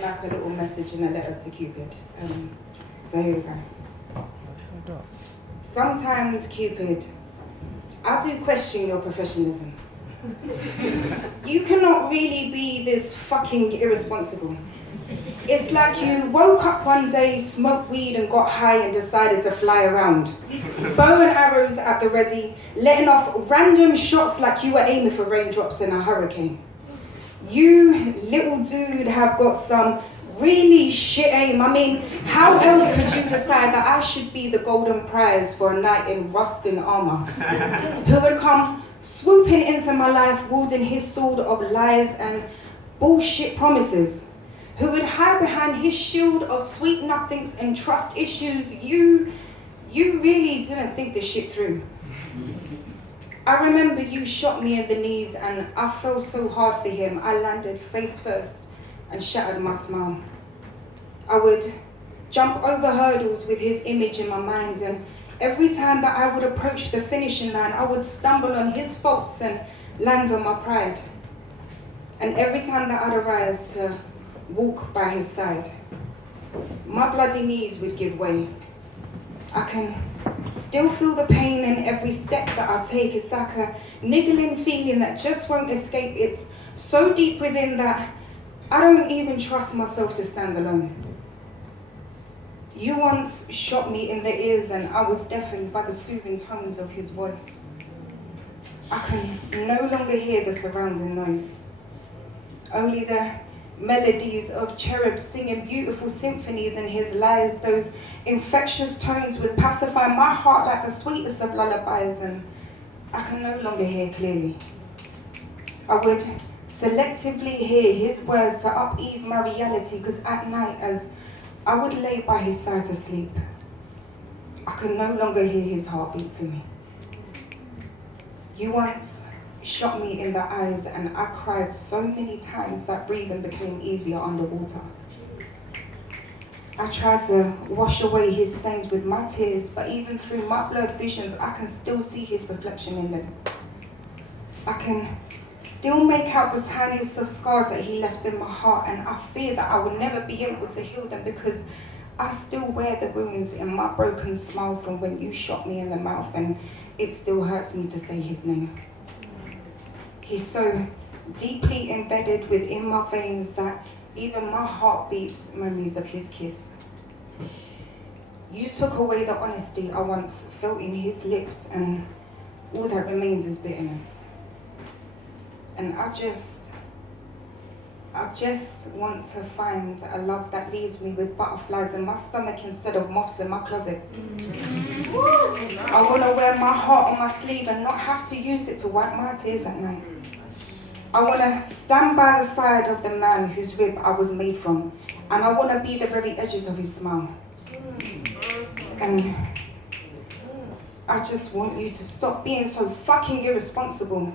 like a little message in a letter to Cupid. So here we go. Sometimes, Cupid, I do question your professionalism. You cannot really be this fucking irresponsible. It's like you woke up one day, smoked weed and got high and decided to fly around. Bow and arrows at the ready, letting off random shots like you were aiming for raindrops in a hurricane. You, little dude, have got some really shit aim. I mean, how else could you decide that I should be the golden prize for a knight in rusting armor? Who would come swooping into my life, wielding his sword of lies and bullshit promises? Who would hide behind his shield of sweet nothings and trust issues? You really didn't think this shit through. I remember you shot me in the knees and I fell so hard for him. I landed face first and shattered my smile. I would jump over hurdles with his image in my mind, and every time that I would approach the finishing line, I would stumble on his faults and land on my pride. And every time that I'd arise to walk by his side, my bloody knees would give way. I can still feel the pain in every step that I take. It's like a niggling feeling that just won't escape. It's so deep within that I don't even trust myself to stand alone. You once shot me in the ears and I was deafened by the soothing tones of his voice. I can no longer hear the surrounding noise. Only the melodies of cherubs singing beautiful symphonies in his lies. Those infectious tones would pacify my heart like the sweetest of lullabies, and I can no longer hear clearly. I would selectively hear his words to upease my reality, because at night as I would lay by his side to sleep, I could no longer hear his heartbeat for me. You once shot me in the eyes and I cried so many times that breathing became easier underwater. I tried to wash away his stains with my tears, but even through my blurred visions, I can still see his reflection in them. I can still make out the tiniest of scars that he left in my heart, and I fear that I will never be able to heal them because I still wear the wounds in my broken smile from when you shot me in the mouth, and it still hurts me to say his name. He's so deeply embedded within my veins that even my heart beats memories of his kiss. You took away the honesty I once felt in his lips, and all that remains is bitterness. And I just want to find a love that leaves me with butterflies in my stomach instead of moths in my closet. I want to wear my heart on my sleeve and not have to use it to wipe my tears at night. I want to stand by the side of the man whose rib I was made from, and I want to be the very edges of his smile. And I just want you to stop being so fucking irresponsible,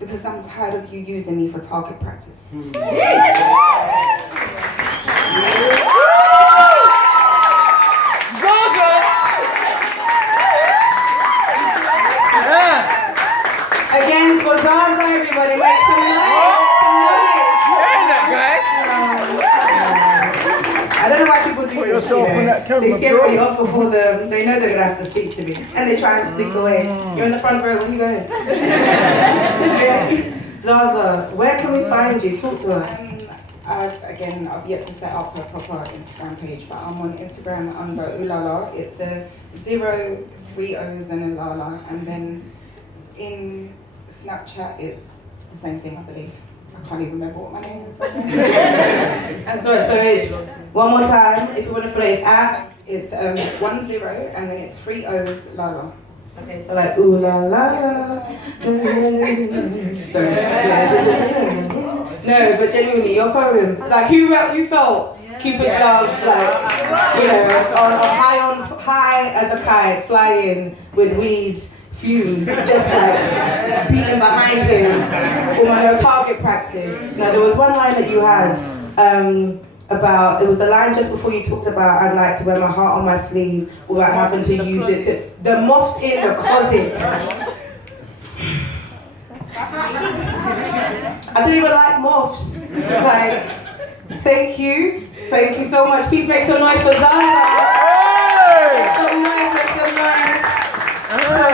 because I'm tired of you using me for target practice. Again, for Zaza, everybody, make some noise. I don't know why people do this. They scare everybody off before they know they're going to have to speak to me. And they try and sneak away. You're in the front row, where are you going? Zaza, where can we find you? Talk to us. I've yet to set up a proper Instagram page, but I'm on Instagram under Ulala. It's a 0, 3 O's and a Lala. And then in Snapchat, it's the same thing, I believe. I can't even remember what my name is. And so it's, one more time, if you want to follow it's at, it's 10 and then it's 3 O's, Lala. Okay, so like, ooh la la la. No, but genuinely, your poem, like who felt Cupid's love, like, you know, on high as a kite, flying with weed fumes, just like beating behind him, on your target practice. Now there was one line that you had about, it was the line just before you talked about I'd like to wear my heart on my sleeve without having to use it to, the moths in the closet. I don't even like moths. Like, Thank you so much. Please make some noise for Zara.